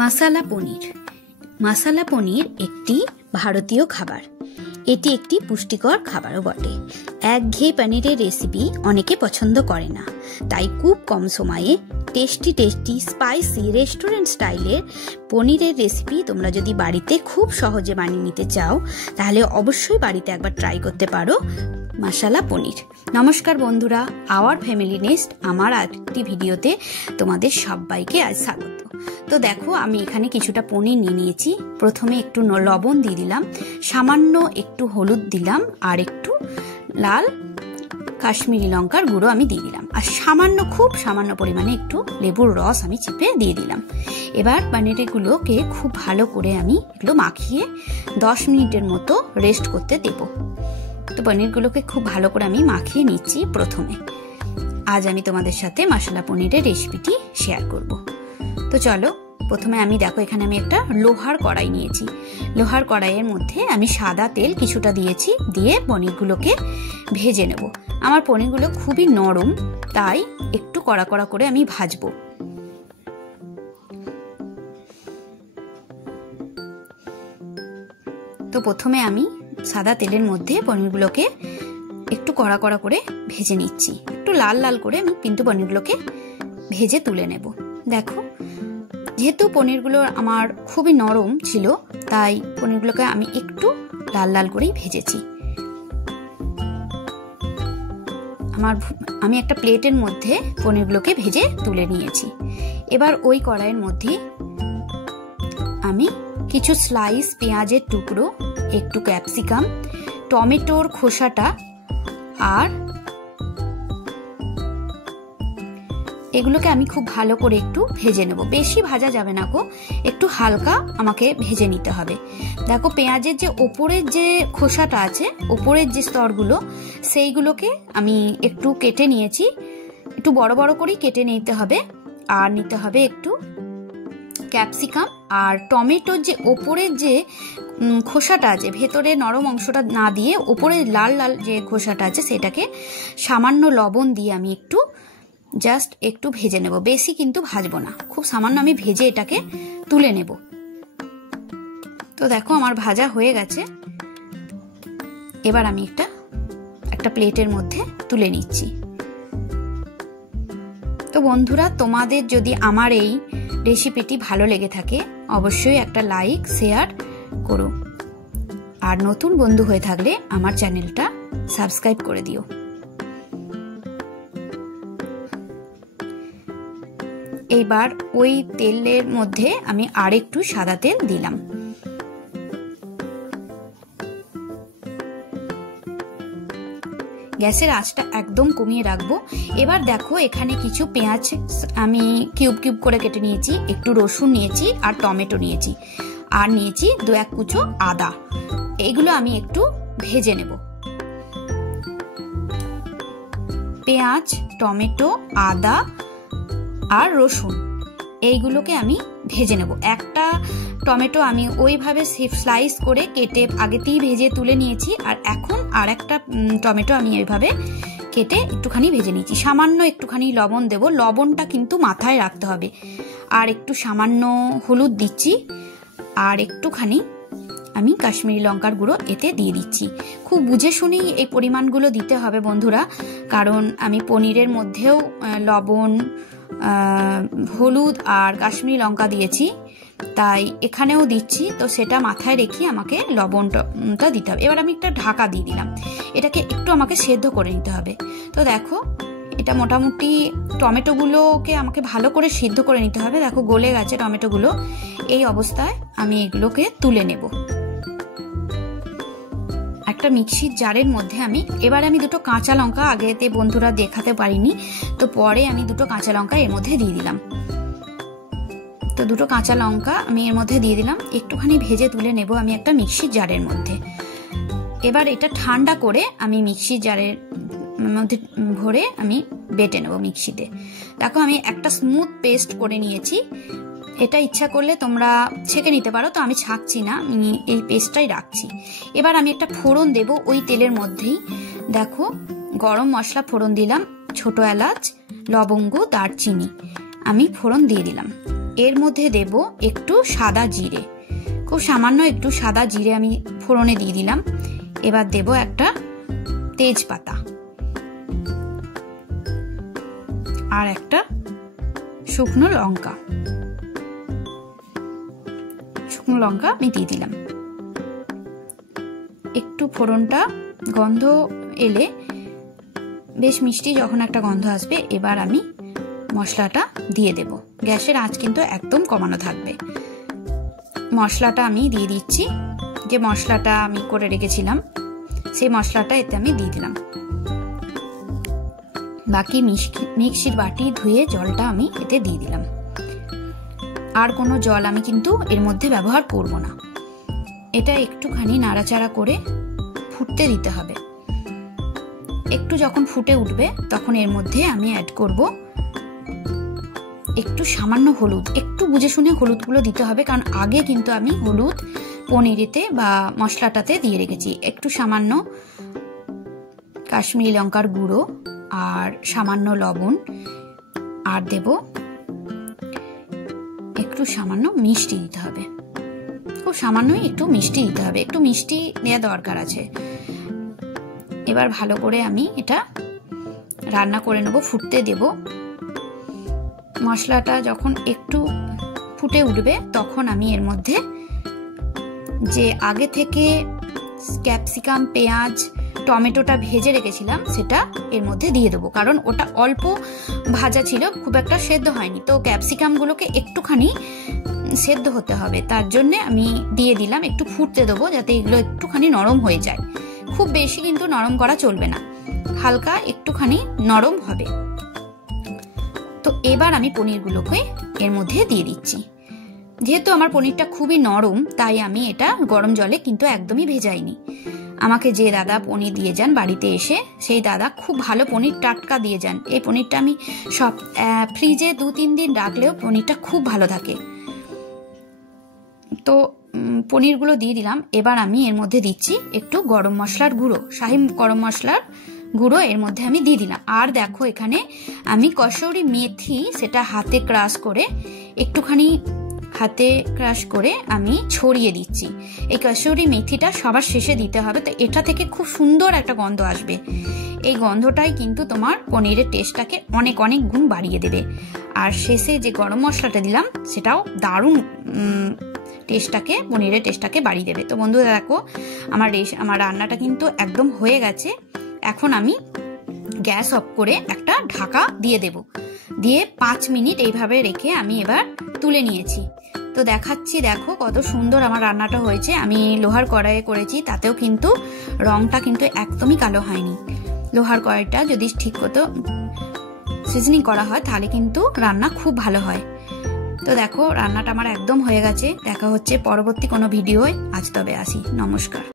মাসালা পনির। মাসালা পনির একটি ভারতীয় খাবার। এটি একটি পুষ্টিকর খাবারও বটে। একঘেয়ে পনিরের রেসিপি অনেকে পছন্দ করে না, তাই খুব কম সময়ে টেস্টি স্পাইসি রেস্টুরেন্ট স্টাইলের পনিরের রেসিপি তোমরা যদি বাড়িতে খুব সহজে বানিয়ে নিতে চাও, তাহলে অবশ্যই বাড়িতে একবার ট্রাই করতে পারো মাসালা পনির। নমস্কার বন্ধুরা, আওয়ার ফ্যামিলি নেস্ট আমার একটি ভিডিওতে তোমাদের সবাইকে আজ স্বাগত। তো দেখো, আমি এখানে কিছুটা পনির নিয়ে নিয়েছি। প্রথমে একটু লবণ দিয়ে দিলাম, সামান্য একটু হলুদ দিলাম, আর একটু লাল কাশ্মীরি লঙ্কার গুঁড়ো আমি দিয়ে দিলাম, আর সামান্য খুব সামান্য পরিমাণে একটু লেবুর রস আমি চিপে দিয়ে দিলাম। এবার পনিরগুলোকে খুব ভালো করে আমি এগুলো মাখিয়ে 10 মিনিটের মতো রেস্ট করতে দেব। তো পনিরগুলোকে খুব ভালো করে আমি মাখিয়ে নিচ্ছি। প্রথমে আজ আমি তোমাদের সাথে মশলা পনিরের রেসিপিটি শেয়ার করব। তো চলো, প্রথমে আমি দেখো এখানে আমি একটা লোহার কড়াই নিয়েছি। লোহার কড়াইয়ের মধ্যে আমি সাদা তেল কিছুটা দিয়েছি, দিয়ে পনিরগুলোকে ভেজে নেব। আমার পনিরগুলো খুবই নরম, তাই একটু কড়া কড়া করে আমি ভাজবো। তো প্রথমে আমি সাদা তেলের মধ্যে পনিরগুলোকে একটু কড়া কড়া করে ভেজে নিচ্ছি। একটু লাল লাল করে আমি কিন্তু পনিরগুলোকে ভেজে তুলে নেব। দেখো, যেহেতু পনিরগুলো আমার খুবই নরম ছিল, তাই পনিরগুলোকে আমি একটু লাল লাল করেই ভেজেছি। আমি একটা প্লেটের মধ্যে পনিরগুলোকে ভেজে তুলে নিয়েছি। এবার ওই কড়াইয়ের মধ্যে আমি কিছু স্লাইস পেঁয়াজের টুকরো, একটু ক্যাপসিকাম, টমেটোর খোসাটা, আর এগুলোকে আমি খুব ভালো করে একটু ভেজে নেব। বেশি ভাজা যাবে না গো, একটু হালকা আমাকে ভেজে নিতে হবে। দেখো, পেঁয়াজের যে ওপরের যে খোসাটা আছে, ওপরের যে স্তরগুলো, সেইগুলোকে আমি একটু কেটে নিয়েছি। একটু বড় বড় করেই কেটে নিতে হবে। আর নিতে হবে একটু ক্যাপসিকাম, আর টমেটোর যে ওপরের যে খোসাটা আছে, ভেতরে নরম অংশটা না দিয়ে ওপরে লাল লাল যে খোসাটা আছে, সেটাকে সামান্য লবণ দিয়ে আমি জাস্ট একটু ভেজে নেব। বেশি কিন্তু ভাজবো না, খুব সামান্য আমি ভেজে এটাকে তুলে নেব। তো দেখো, আমার ভাজা হয়ে গেছে। এবার আমি একটা প্লেটের মধ্যে তুলে নিচ্ছি। তো বন্ধুরা, তোমাদের যদি আমার এই রেসিপিটি ভালো লেগে থাকে, অবশ্যই একটা লাইক শেয়ার করো, আর নতুন বন্ধু হয়ে থাকলে আমার চ্যানেলটা সাবস্ক্রাইব করে দিও। এইবার ওই তেলের মধ্যে আমি আরেকটু সাদা তেল দিলাম। গ্যাসের আঁচটা একদম কমিয়ে রাখবো। এবার দেখো, এখানে কিছু পেঁয়াজ আমি কিউব কিউব করে কেটে নিয়েছি, একটু রসুন নিয়েছি, আর টমেটো নিয়েছি, আর নিয়েছি 2-1 কুচো আদা। এইগুলো আমি একটু ভেজে নেব। পেঁয়াজ, টমেটো, আদা আর রসুন, এইগুলোকে আমি ভেজে নেব। একটা টমেটো আমি ওইভাবে স্লাইস করে কেটে আগেতেই ভেজে তুলে নিয়েছি, আর এখন আর একটা টমেটো আমি এইভাবে কেটে একটুখানি ভেজে নিয়েছি। সামান্য একটুখানি লবণ দেব, লবণটা কিন্তু মাথায় রাখতে হবে। আর একটু সামান্য হলুদ দিচ্ছি, আর একটুখানি আমি কাশ্মীরি লঙ্কার গুঁড়ো এতে দিয়ে দিচ্ছি। খুব বুঝে শুনেই এই পরিমাণগুলো দিতে হবে বন্ধুরা, কারণ আমি পনিরের মধ্যেও লবণ, হলুদ আর কাশ্মীরি লঙ্কা দিয়েছি, তাই এখানেও দিচ্ছি। তো সেটা মাথায় রেখে আমাকে লবণটা দিতে হবে। এবার আমি একটা ঢাকা দিয়ে দিলাম। এটাকে একটু আমাকে সেদ্ধ করে নিতে হবে। তো দেখো, এটা মোটামুটি টমেটোগুলোকে আমাকে ভালো করে সিদ্ধ করে নিতে হবে। দেখো, গলে গেছে টমেটোগুলো। এই অবস্থায় আমি এগুলোকে তুলে নেব একটা মিক্সির জারের মধ্যে। এবার আমি 2টো কাঁচা লঙ্কা, আগেতে বন্ধুরা দেখাতে পারিনি, তো পরে আমি 2টো কাঁচা লঙ্কা এর মধ্যে দিয়ে দিলাম। তো 2টো কাঁচা লঙ্কা আমি এর মধ্যে দিয়ে দিলাম। একটুখানি ভেজে তুলে নেব আমি একটা মিক্সির জারের মধ্যে। এবার এটা ঠান্ডা করে আমি মিক্সির জারের মধ্যে ভরে আমি বেটে নেব মিক্সিতে। দেখো, আমি একটা স্মুথ পেস্ট করে নিয়েছি। এটা ইচ্ছা করলে তোমরা ছেঁকে নিতে পারো, তো আমি ছাঁকছি না, আমি এই পেস্টটাই রাখছি। এবার আমি একটা ফোড়ন দেব ওই তেলের মধ্যেই। দেখো, গরম মশলা ফোড়ন দিলাম, ছোট এলাচ, লবঙ্গ, দারচিনি আমি ফোড়ন দিয়ে দিলাম। এর মধ্যে দেব একটু সাদা জিরে, খুব সামান্য একটু সাদা জিরে আমি ফোড়নে দিয়ে দিলাম। এবার দেব একটা তেজপাতা আর একটা শুকনো লঙ্কা আমি দিয়ে দিলাম। একটু ফোড়নটা গন্ধ এলে, বেশ মিষ্টি যখন একটা গন্ধ আসবে, এবার আমি মশলাটা দিয়ে দেব। গ্যাসের আঁচ কিন্তু একদম কমানো থাকবে। মশলাটা আমি দিয়ে দিচ্ছি, যে মশলাটা আমি করে রেখেছিলাম সেই মশলাটা এতে আমি দিয়ে দিলাম। বাকি মিক্সির বাটি ধুয়ে জলটা আমি এতে দিয়ে দিলাম। আর কোনো জল আমি কিন্তু এর মধ্যে ব্যবহার করব না। এটা একটুখানি নাড়াচাড়া করে ফুটতে দিতে হবে। একটু যখন ফুটে উঠবে তখন এর মধ্যে আমি অ্যাড করব একটু সামান্য হলুদ। একটু বুঝে শুনে হলুদগুলো দিতে হবে, কারণ আগে কিন্তু আমি হলুদ পনিরেতে বা মশলাটাতে দিয়ে রেখেছি। একটু সামান্য কাশ্মীরি লঙ্কার গুঁড়ো আর সামান্য লবণ, আর দেব একটু সামান্য মিষ্টি দিতে হবে। খুব সামান্যই একটু মিষ্টি দিতে হবে, একটু মিষ্টি দেওয়া দরকার আছে। এবার ভালো করে আমি এটা রান্না করে নেব, ফুটতে দেব। মশলাটা যখন একটু ফুটে উঠবে তখন আমি এর মধ্যে যে আগে থেকে ক্যাপসিকাম, পেঁয়াজ, টমেটোটা ভেজে রেখেছিলাম সেটা এর মধ্যে দিয়ে দেবো, কারণ ওটা অল্প ভাজা ছিল, খুব একটা সেদ্ধ হয়নি। তো ক্যাপসিকামগুলোকে একটুখানি সেদ্ধ হতে হবে, তার জন্য আমি দিয়ে দিলাম। একটু ফুটতে দেবো যাতে এগুলো একটুখানি নরম হয়ে যায়। খুব বেশি কিন্তু নরম করা চলবে না, হালকা একটুখানি নরম হবে। তো এবার আমি পনিরগুলোকে এর মধ্যে দিয়ে দিচ্ছি। যেহেতু আমার পনিরটা খুবই নরম, তাই আমি এটা গরম জলে কিন্তু একদমই ভেজাইনি। আমাকে যে দাদা পনির দিয়ে যান বাড়িতে এসে, সেই দাদা খুব ভালো পনির টাটকা দিয়ে যান। এই পনিরটা আমি সব ফ্রিজে 2-3 দিন রাখলেও পনিরটা খুব ভালো থাকে। তো পনিরগুলো দিয়ে দিলাম। এবার আমি এর মধ্যে দিচ্ছি একটু গরম মশলার গুঁড়ো, শাহি গরম মশলার গুঁড়ো এর মধ্যে আমি দিয়ে দিলাম। আর দেখো এখানে আমি কসুরি মেথি, সেটা হাতে ক্রাশ করে একটুখানি আমি ছড়িয়ে দিচ্ছি। এই কসুরি মেথিটা সবার শেষে দিতে হবে, তো এটা থেকে খুব সুন্দর একটা গন্ধ আসবে। এই গন্ধটাই কিন্তু তোমার পনিরের টেস্টটাকে অনেক অনেক গুণ বাড়িয়ে দেবে। আর শেষে যে গরম মশলাটা দিলাম সেটাও দারুণ পনিরের টেস্টটাকে বাড়িয়ে দেবে। তো বন্ধুরা দেখো আমার রান্নাটা কিন্তু একদম হয়ে গেছে। এখন আমি গ্যাস অফ করে একটা ঢাকা দিয়ে দেব, দিয়ে 5 মিনিট এইভাবে রেখে আমি এবার তুলে নিয়েছি। তো দেখাচ্ছি, দেখো কত সুন্দর আমার রান্নাটা হয়েছে। আমি লোহার কড়াইয়ে করেছি, তাতেও কিন্তু রংটা কিন্তু একদমই কালো হয়নি। লোহার কড়াইটা যদি ঠিক মতো সিজনিং করা হয় তাহলে কিন্তু রান্না খুব ভালো হয়। তো দেখো রান্নাটা আমার একদম হয়ে গেছে। দেখা হচ্ছে পরবর্তী কোনো ভিডিওয়। আজ তবে আসি, নমস্কার।